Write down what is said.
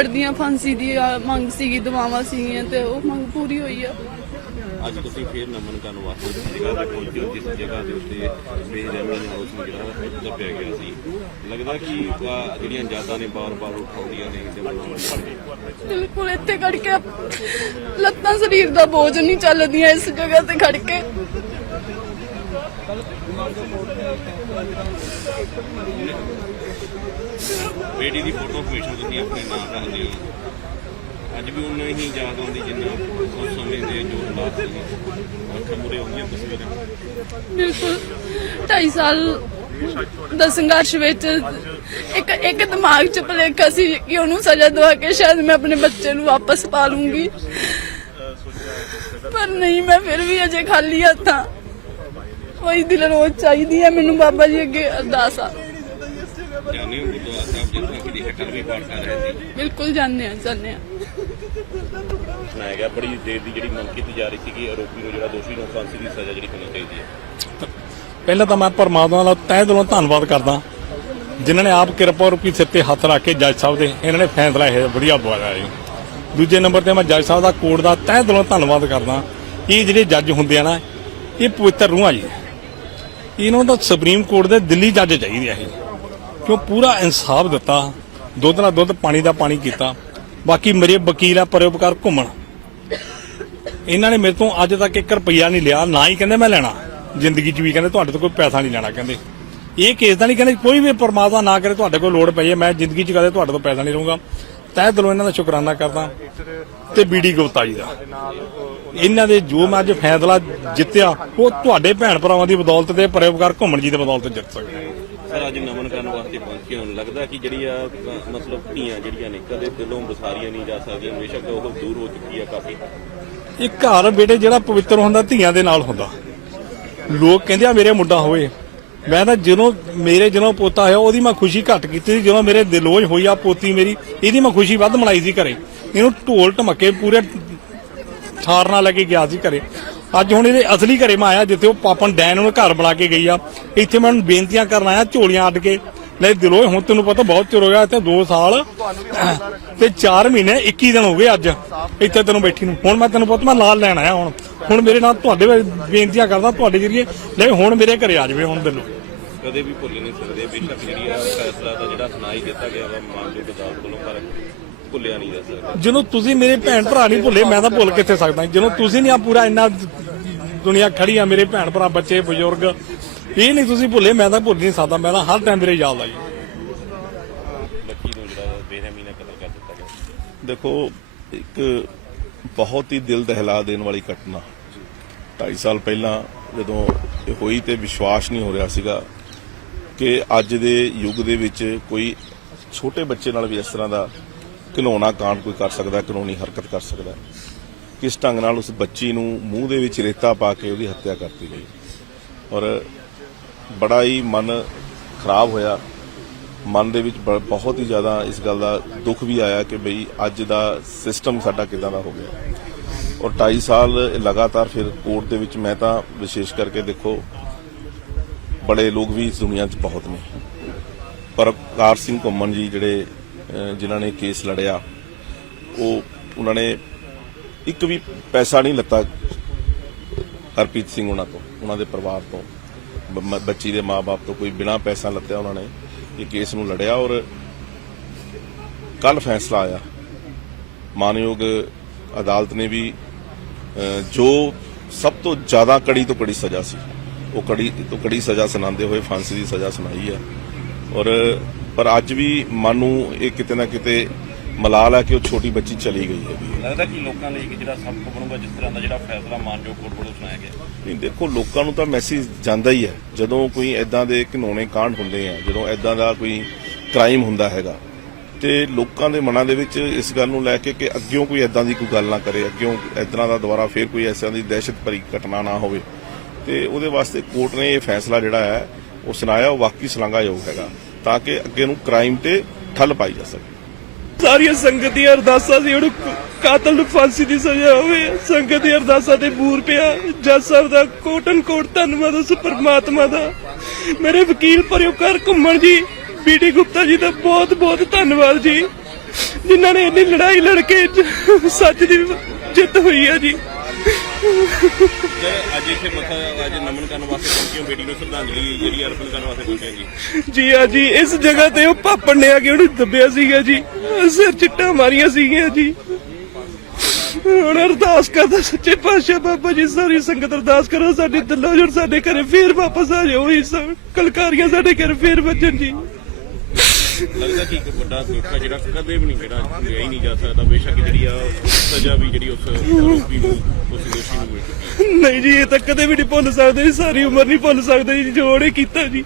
ਸੀਗੀਆਂ ਫਾਂਸੀ ਦੀ ਆ, ਮੰਗ ਸੀਗੀ ਦਵਾਵਾਂ ਸੀਗੀਆਂ ਤੇ ਉਹ ਮੰਗ ਪੂਰੀ ਹੋਈ ਆ। ਅੱਜ ਤੁਸੀਂ ਫੇਰ ਨਮਨ ਕਰਨ ਵਾਸਤੇ ਉਸ ਜਗ੍ਹਾ ਤੇ ਪਹੁੰਚੇ ਹੋ ਜਿਸ ਜਗ੍ਹਾ ਦੇ ਉੱਤੇ ਬੇਰਹਿਮੀ ਹਾਊਸ ਨੂੰ ਜਿਹੜਾ ਦੱਬਿਆ ਗਿਆ ਸੀ। ਲੱਗਦਾ ਕਿ ਜਿਹੜੀਆਂ ਯਾਦਾਂ ਨੇ ਬਾਰ-ਬਾਰ ਉਠਾਉਂਦੀਆਂ ਨੇ ਦਿਮਾਗ ਨੂੰ ਬਿਲਕੁਲ ਇੱਥੇ ਖੜ ਕੇ ਲੱਤਾਂ ਸਰੀਰ ਦਾ ਬੋਝ ਨਹੀਂ ਚੱਲਦੀਆਂ ਇਸ ਜਗ੍ਹਾ ਤੇ ਖੜ ਕੇ। ਬੇਟੀ ਦੀ ਫੋਟੋ ਹਮੇਸ਼ਾ ਤੁਸੀਂ ਆਪਣੇ ਨਾਲ ਰੱਖਦੇ ਹੋ ਅੱਜ ਵੀ ਉਨਾ ਹੀ ਯਾਦ ਆਉਂਦੀ ਜਿੰਨਾ ਉਸ ਸਮੇਂ ਦੇ ਜੋ ਹਾਲਾਤ ਸੀ। ਅੱਖਾਂ ਮੁਰੇ ਆਉਂਦੀਆਂ ਤਸਵੀਰਾਂ। ਬਿਲਕੁਲ 2.5 ਸਾਲ ਦਾ ਸੰਘਰਸ਼ ਵਿੱਚ ਇੱਕ ਇੱਕ ਦਿਮਾਗ 'ਚ ਭੁਲੇਖਾ ਸੀ ਕਿ ਉਹਨੂੰ ਸਜ਼ਾ ਦਵਾ ਕੇ ਸ਼ਾਇਦ ਮੈਂ ਆਪਣੇ ਬੱਚੇ ਨੂੰ ਵਾਪਸ ਪਾ ਲੂੰਗੀ। ਪਰ ਨਹੀਂ ਮੈਂ ਫਿਰ ਵੀ ਅਜੇ ਖਾਲੀ ਹੱਥਾਂ ਕੋਈ ਦਿਲ ਰੋਜ਼ ਚਾਹੀਦੀ ਹੈ ਮੈਨੂੰ ਬਾਬਾ ਜੀ ਅੱਗੇ ਅਰਦਾਸ ਆ। ਜਾਣੇ ਹੋ ਗੁਰਦੁਆਰਾ ਸਾਹਿਬ ਜਿੱਥੋਂ ਕਿ ਹਟਰ ਵੀ ਪਾਠ ਕਰ ਰਹੇ ਸੀ। ਬਿਲਕੁਲ ਜਾਣਦੇ ਆ ਜਾਣਦੇ ਆ। ਸੁਣਾਇਆ ਗਿਆ ਬੜੀ ਦੇਰ ਦੀ ਜਿਹੜੀ ਮੰਗ ਕੀਤੀ ਜਾ ਰਹੀ ਸੀ ਕਿ ਆਰੋਪੀ ਨੂੰ ਜਿਹੜਾ ਦੋਸ਼ੀ ਨੂੰ ਫਾਂਸੀ ਦੀ ਸਜ਼ਾ ਜਿਹੜੀ ਹੋਣੀ ਚਾਹੀਦੀ ਹੈ। ਪਹਿਲਾਂ ਤਾਂ ਮੈਂ ਪਰਮਾਤਮਾ ਦਾ ਤਹਿ ਦਿਲੋਂ ਧੰਨਵਾਦ ਕਰਦਾ ਜਿਨ੍ਹਾਂ ਨੇ ਆਪ ਕਿਰਪਾ ਰੂਪੀ ਸਿਰ ਤੇ ਹੱਥ ਰੱਖ ਕੇ ਜੱਜ ਸਾਹਿਬ ਦੇ ਇਹਨਾਂ ਨੇ ਫੈਸਲਾ ਇਹ ਵਧੀਆ ਬੁਆਇਆ ਜੀ ਦੂਜੇ ਨੰਬਰ ਤੇ ਮੈਂ ਜੱਜ ਸਾਹਿਬ ਦਾ ਕੋਰਟ ਦਾ ਤਹਿ ਦਿਲੋਂ ਧੰਨਵਾਦ ਕਰਦਾ ਇਹ ਜਿਹੜੇ ਜੱਜ ਹੁੰਦੇ ਆ ਨਾ ਇਹ ਪਵਿੱਤਰ ਰੂਹਾਂ ਜੀ। ਇਹਨਾਂ ਨੂੰ ਸੁਪਰੀਮ ਕੋਰਟ ਦੇ ਦਿੱਲੀ ਜੱਜ ਚਾਹੀਦੇ ਆ ਇਹ। ਕਿਉਂ ਪੂਰਾ ਇਨਸਾਫ ਦਿੱਤਾ, ਦੁੱਧ ਨਾਲ ਦੁੱਧ, ਪਾਣੀ ਦਾ ਪਾਣੀ ਕੀਤਾ। ਬਾਕੀ ਮੇਰੇ ਵਕੀਲ ਆ ਪਰਉਪਕਾਰ ਘੁੰਮਣ। ਇਹਨਾਂ ਨੇ ਮੇਰੇ ਤੋਂ ਅੱਜ ਤੱਕ 1 ਰੁਪਈਆ ਨਹੀਂ ਲਿਆ, ਨਾ ਹੀ ਕਹਿੰਦੇ ਮੈਂ ਲੈਣਾ। ਜ਼ਿੰਦਗੀ 'ਚ ਵੀ ਕਹਿੰਦੇ ਤੁਹਾਡੇ ਤੋਂ ਕੋਈ ਪੈਸਾ ਨਹੀਂ ਲੈਣਾ ਕਹਿੰਦੇ। ਇਹ ਕੇਸ ਦਾ ਨਹੀਂ ਕਹਿੰਦੇ ਕੋਈ ਵੀ ਪਰਮਾਤਮਾ ਨਾ ਕਰੇ, ਤੁਹਾਡੇ ਕੋਲ ਲੋੜ ਪਈ ਹੈ, ਮੈਂ ਜ਼ਿੰਦਗੀ 'ਚ ਕਦੇ ਤੁਹਾਡੇ ਤੋਂ ਪੈਸਾ ਨਹੀਂ ਲਵਾਂਗਾ ਤਹਿ ਦਿਲੋਂ ਇਹਨਾਂ ਦਾ ਸ਼ੁਕਰਾਨਾ ਕਰਦਾ ਤੇ ਬੀਡੀ ਗੁਪਤਾ ਜੀ ਦਾ। ਇਹਨਾਂ ਦੇ ਜੋ ਮੈਂ ਅੱਜ ਫੈਸਲਾ ਜਿੱਤਿਆ ਉਹ ਤੁਹਾਡੇ ਭੈਣ ਭਰਾਵਾਂ ਦੀ ਬਦੌਲਤ ਤੇ ਪਰਉਪਕਾਰ ਘੁੰਮਣ ਜੀ ਦੀ ਬਦੌਲਤ ਜਿੱਤ ਸਕਦੇ ਸਰ ਅੱਜ ਨਮਨ ਕਰਨ ਵਾਸਤੇ ਪਹੁੰਚੇ ਹੋਣ ਲੱਗਦਾ ਕਿ ਜਿਹੜੀ ਆ ਮਤਲਬ ਧੀਆਂ ਜਿਹੜੀਆਂ ਨੇ ਕਦੇ ਦਿਲੋਂ ਵਿਸਾਰੀਆਂ ਨਹੀਂ ਜਾ ਸਕਦੀਆਂ ਬੇਸ਼ੱਕ ਉਹ ਦੂਰ ਹੋ ਚੁੱਕੀ ਆ ਕਾਫੀ। ਇਹ ਘਰ ਬੇਟੇ ਜਿਹੜਾ ਪਵਿੱਤਰ ਹੁੰਦਾ ਧੀਆਂ ਦੇ ਨਾਲ ਹੁੰਦਾ। ਲੋਕ ਕਹਿੰਦੇ ਆ ਮੇਰੇ ਮੁੰਡਾ ਹੋਵੇ। ਮੈਂ ਤਾਂ ਜਦੋਂ ਮੇਰੇ ਜਦੋਂ ਪੋਤਾ ਹੋਇਆ, ਉਹਦੀ ਮੈਂ ਖੁਸ਼ੀ ਘੱਟ ਕੀਤੀ ਸੀ। ਜਦੋਂ ਮੇਰੇ ਦਿਲੋਜ ਹੋਈ ਆ ਪੋਤੀ ਮੇਰੀ, ਇਹਦੀ ਮੈਂ ਖੁਸ਼ੀ ਵੱਧ ਮਨਾਈ ਸੀ ਘਰੇ। ਇਹਨੂੰ ਢੋਲ ਢਮਕੇ ਪੂਰੇ ਥਾਰ ਨਾਲ ਲੈ ਕੇ ਗਿਆ ਸੀ ਘਰੇ। ਅੱਜ ਹੁਣ ਇਹਦੇ ਅਸਲੀ ਘਰੇ ਮੈਂ ਆਇਆ, ਜਿੱਥੇ ਉਹ ਪਾਪਨ ਡੈਨ ਉਹਨੂੰ ਘਰ ਬਣਾ ਕੇ ਗਈ ਆ। ਇੱਥੇ ਮੈਂ ਉਹਨੂੰ ਬੇਨਤੀਆਂ ਕਰਨ ਆਇਆ, ਝੋਲੀਆਂ ਅੱਡ ਕੇ। ਲੈ ਦਿਲੋਂ ਹੁਣ ਤੈਨੂੰ ਪਤਾ ਬਹੁਤ ਚਿਰ ਹੋ ਗਿਆ ਇੱਥੇ 2 ਸਾਲ। ਤੇ 4 ਮਹੀਨੇ 21 ਦਿਨ ਹੋ ਗਏ ਅੱਜ ਇੱਥੇ ਤੈਨੂੰ ਬੈਠੀ ਨੂੰ। ਹੁਣ ਮੈਂ ਤੈਨੂੰ ਪੁੱਤ ਮੈਂ ਨਾਲ ਲੈਣ ਆਇਆ ਹੁਣ। ਹੁਣ ਮੇਰੇ ਨਾਲ ਤੁਹਾਡੇ ਵੱਲ ਬੇਨਤੀਆਂ ਕਰਦਾ ਤੁਹਾਡੇ ਜਰੀਏ। ਲੈ ਹੁਣ ਮੇਰੇ ਘਰੇ ਆ ਜਾਵੇ ਹੁਣ ਦਿਲੋਂ ਕਦੇ ਵੀ ਭੁੱਲ ਨਹੀਂ ਸਕਦੇ। ਬੇਸ਼ੱਕ ਜਿਹੜੀ ਆ ਫੈਸਲਾ ਦਾ ਜਿਹੜਾ ਸੁਣਾਈ ਦਿੱਤਾ ਗਿਆ ਵਾ ਮਾਨਯੋਗ ਅਦਾਲਤ ਵੱਲੋਂ ਪਰ ਭੁੱਲਿਆ ਨਹੀਂ ਜਾ ਸਕਦਾ। ਜਦੋਂ ਤੁਸੀਂ ਮੇਰੇ ਭੈਣ ਭਰਾ ਨਹੀਂ ਭੁੱਲੇ ਮੈਂ ਤਾਂ ਭੁੱਲ ਕਿੱਥੇ ਸਕਦਾ। ਜਦੋਂ ਤੁਸੀਂ ਨਹੀਂ ਆ ਪੂਰਾ ਇੰਨਾ ਦੁਨੀਆ ਖੜੀ ਆ ਮੇਰੇ ਭੈਣ ਭਰਾ ਬੱਚੇ ਬਜ਼ੁਰਗ ਇਹ ਨਹੀਂ ਤੁਸੀਂ ਭੁੱਲੇ ਮੈਂ ਤਾਂ ਭੁੱਲ ਨਹੀਂ ਸਕਦਾ ਮੈਂ ਤਾਂ ਹਰ ਟਾਈਮ ਮੇਰੇ ਯਾਦ ਆਈ ਲੱਕੀ ਨੂੰ ਜਿਹੜਾ ਬੇਰਹਿਮੀ ਨਾਲ ਕਤਲ ਕਰ ਦਿੱਤਾ ਗਿਆ ਦੇਖੋ ਇੱਕ ਬਹੁਤ ਹੀ ਦਿਲ ਦਹਿਲਾ ਦੇਣ ਵਾਲੀ ਘਟਨਾ। 2.5 ਸਾਲ ਪਹਿਲਾਂ ਜਦੋਂ ਇਹ ਹੋਈ ਤੇ ਵਿਸ਼ਵਾਸ ਨਹੀਂ ਹੋ ਰਿਹਾ ਸੀਗਾ ਕਿ ਅੱਜ ਦੇ ਯੁੱਗ ਦੇ ਵਿੱਚ ਕੋਈ ਛੋਟੇ ਬੱਚੇ ਨਾਲ ਵੀ ਇਸ ਤਰ੍ਹਾਂ ਦਾ ਘਿਨੌਣਾ ਕਾਂਡ ਕੋਈ ਕਰ ਸਕਦਾ ਕਾਨੂੰਨੀ ਹਰਕਤ ਕਰ ਸਕਦਾ। ਕਿਸ ਢੰਗ ਨਾਲ ਉਸ ਬੱਚੀ ਨੂੰ ਮੂੰਹ ਦੇ ਵਿੱਚ ਰੇਤਾ ਪਾ ਕੇ ਉਹਦੀ ਹੱਤਿਆ ਕਰਤੀ ਗਈ। ਔਰ ਬੜਾ ਹੀ ਮਨ ਖਰਾਬ ਹੋਇਆ। ਮਨ ਦੇ ਵਿੱਚ ਬ- ਬਹੁਤ ਹੀ ਜ਼ਿਆਦਾ ਇਸ ਗੱਲ ਦਾ ਦੁੱਖ ਵੀ ਆਇਆ ਕਿ ਬਈ ਅੱਜ ਦਾ ਸਿਸਟਮ ਸਾਡਾ ਕਿਦਾਂ ਦਾ ਹੋ ਗਿਆ। ਔਰ 2.5 ਸਾਲ ਲਗਾਤਾਰ ਫਿਰ ਕੋਰਟ ਦੇ ਵਿੱਚ ਮੈਂ ਤਾਂ ਵਿਸ਼ੇਸ਼ ਕਰਕੇ ਦੇਖੋ, ਬੜੇ ਲੋਕ ਵੀ ਇਸ ਦੁਨੀਆ 'ਚ ਬਹੁਤ ਨੇ। ਪਰ ਕਾਰ ਸਿੰਘ ਘੁੰਮਣ ਜੀ ਜਿਹੜੇ ਜਿਨ੍ਹਾਂ ਨੇ ਕੇਸ ਲੜਿਆ, ਉਹ, ਉਹਨਾਂ ਨੇ ਇੱਕ ਵੀ ਪੈਸਾ ਨਹੀਂ ਲੱਤਾ ਹਰਪ੍ਰੀਤ ਸਿੰਘ ਉਹਨਾਂ ਤੋਂ, ਉਹਨਾਂ ਦੇ ਪਰਿਵਾਰ ਤੋਂ। ਬੱਚੀ ਦੇ ਮਾਪੇ ਤੋਂ ਕੋਈ ਬਿਨਾ ਪੈਸਾ ਲੱਤਿਆ ਉਹਨਾਂ ਨੇ ਇਹ ਕੇਸ ਨੂੰ ਲੜਿਆ ਔਰ ਕੱਲ ਫੈਸਲਾ ਆਇਆ। ਮਾਨਯੋਗ ਅਦਾਲਤ ਨੇ ਵੀ ਜੋ ਸਭ ਤੋਂ ਜ਼ਿਆਦਾ ਕੜੀ ਤੋਂ ਕੜੀ ਸਜ਼ਾ ਸੀ, ਉਹ ਕੜੀ ਤੋਂ ਕੜੀ ਸਜ਼ਾ ਸੁਣਾਉਂਦੇ ਹੋਏ ਫਾਂਸੀ ਦੀ ਸਜ਼ਾ ਸੁਣਾਈ ਹੈ। ਔਰ, ਪਰ ਅੱਜ ਵੀ ਮਨ ਨੂੰ ਇਹ ਕਿਤੇ ਨਾ ਕਿਤੇ ਮਲਾਲ ਹੈ ਕਿ ਉਹ ਛੋਟੀ ਬੱਚੀ ਚਲੀ ਗਈ ਹੈਗੀ ਲੱਗਦਾ ਕਿ ਲੋਕਾਂ ਲਈ ਇੱਕ ਜਿਹੜਾ ਸਬਕ ਬਣੂਗਾ ਜਿਸ ਤਰ੍ਹਾਂ ਦਾ ਜਿਹੜਾ ਫੈਸਲਾ ਮਾਨਯੋਗ ਕੋਰਟ ਵੱਲੋਂ ਸੁਣਾਇਆ ਗਿਆ ਨਹੀਂ ਦੇਖੋ ਲੋਕਾਂ ਨੂੰ ਤਾਂ ਮੈਸੇਜ ਜਾਂਦਾ ਹੀ ਹੈ। ਜਦੋਂ ਕੋਈ ਐਦਾਂ ਦੇ ਘਿਨੌਣੇ ਕਾਂਡ ਹੁੰਦੇ ਆ ਜਦੋਂ ਐਦਾਂ ਦਾ ਕੋਈ ਕ੍ਰਾਈਮ ਹੁੰਦਾ ਹੈਗਾ ਤੇ ਲੋਕਾਂ ਦੇ ਮਨਾਂ ਦੇ ਵਿੱਚ ਇਸ ਗੱਲ ਨੂੰ ਲੈ ਕੇ ਕਿ ਅੱਗਿਓਂ ਕੋਈ ਐਦਾਂ ਦੀ ਕੋਈ ਗੱਲ ਨਾ ਕਰੇ ਅੱਗਿਓਂ ਐਦਾਂ ਦਾ ਦੁਬਾਰਾ ਫੇਰ ਕੋਈ ਐਸਿਆਂ ਦੀ ਦਹਿਸ਼ਤ ਭਰੀ ਘਟਨਾ ਨਾ ਹੋਵੇ ਤੇ ਉਹਦੇ ਵਾਸਤੇ ਕੋਰਟ ਨੇ ਇਹ ਫੈਸਲਾ ਜਿਹੜਾ ਹੈ ਉਹ ਸੁਣਾਇਆ ਉਹ ਵਾਕਈ ਸ਼ਲਾਘਾਯੋਗ ਹੈਗਾ ਤਾਂ ਕਿ ਅੱਗੇ ਨੂੰ ਕ੍ਰਾਈਮ ਤੇ ਠੱਲ ਪਾਈ ਜਾ ਸਕੇ। ਸਾਰੀਆਂ ਸੰਗਤ ਦੀਆਂ ਅਰਦਾਸਾਂ ਸੀ, ਉਹਨੂੰ ਕਾਤਲ ਨੂੰ ਫਾਂਸੀ ਦੀ ਸਜ਼ਾ ਹੋਵੇ। ਸੰਗਤ ਦੀ ਅਰਦਾਸਾਂ ਤੇ ਬੂਰ ਪਿਆ। ਜੱਜ ਸਾਹਿਬ ਦਾ ਕੋਟਨ ਕੋਟ ਧੰਨਵਾਦ ਉਸ ਪਰਮਾਤਮਾ ਦਾ। ਮੇਰੇ ਵਕੀਲ ਪਰਿਓਕਾਰ ਘੁੰਮਣ ਜੀ ਬੀਡੀ ਗੁਪਤਾ ਜੀ ਦਾ ਬਹੁਤ ਬਹੁਤ ਧੰਨਵਾਦ ਜੀ। ਜਿਨ੍ਹਾਂ ਨੇ ਇੰਨੀ ਲੜਾਈ ਲੜ ਕੇ ਸੱਚ ਦੀ ਜਿੱਤ ਹੋਈ ਆ ਜੀ। ਸਰ ਅੱਜ ਇੱਥੇ ਮੱਥਾ ਅੱਜ ਨਮਨ ਕਰਨ ਵਾਸਤੇ ਪਹੁੰਚੇ ਹੋ, ਬੇਟੀ ਨੂੰ ਸ਼ਰਧਾਂਜਲੀ ਜਿਹੜੀ ਅਰਪਣ ਕਰਨ ਵਾਸਤੇ ਪਹੁੰਚੇ ਜੀ। ਜੀ ਆ ਜੀ, ਇਸ ਜਗ੍ਹਾ ਤੇ ਉਹ ਪਾਪਣ ਨੇ ਆ ਕੇ ਉਹਨੂੰ ਦੱਬਿਆ ਸੀਗਾ ਜੀ। ਸਿਰ ਚਿੱਟਾ ਮਾਰੀਆਂ ਸੀਗੀਆਂ ਜੀ। ਹੁਣ ਅਰਦਾਸ ਕਰਦਾ, ਸੱਚੇ ਪਾਤਸ਼ਾਹ ਬਾਬਾ ਜੀ, ਸਾਰੀ ਸੰਗਤ ਅਰਦਾਸ ਕਰੋ, ਸਾਡੇ ਦਿਲੋਂ ਜੁੜ ਸਾਡੇ ਘਰੇ ਫੇਰ ਵਾਪਸ ਆ ਜਾਓ ਹੀ ਕਲਕਾਰੀਆਂ ਸਾਡੇ ਘਰੇ ਫੇਰ ਵੱਜਣ ਜੀ। ਲੱਗਦਾ ਕਿ ਇੱਕ ਵੱਡਾ ਦੁੱਖ ਜਿਹੜਾ ਕਦੇ ਵੀ ਨਹੀਂ ਜਿਹੜਾ ਲਿਆ ਹੀ ਨਹੀਂ ਜਾ ਸਕਦਾ। ਬੇਸ਼ੱਕ ਜਿਹੜੀ ਆ ਸਜ਼ਾ ਵੀ ਜਿਹੜੀ ਉਸ ਆਰੋਪੀ ਨੂੰ, ਉਸ ਦੋਸ਼ੀ ਨੂੰ ਮਿਲ ਚੁੱਕੀ ਨਹੀਂ ਜੀ, ਇਹ ਤਾਂ ਕਦੇ ਵੀ ਨਹੀਂ ਭੁੱਲ ਸਕਦੇ ਸਾਰੀ ਉਮਰ ਨਹੀਂ ਭੁੱਲ ਸਕਦੇ ਜੀ, ਜੋ ਉਹਨੇ ਕੀਤਾ ਜੀ।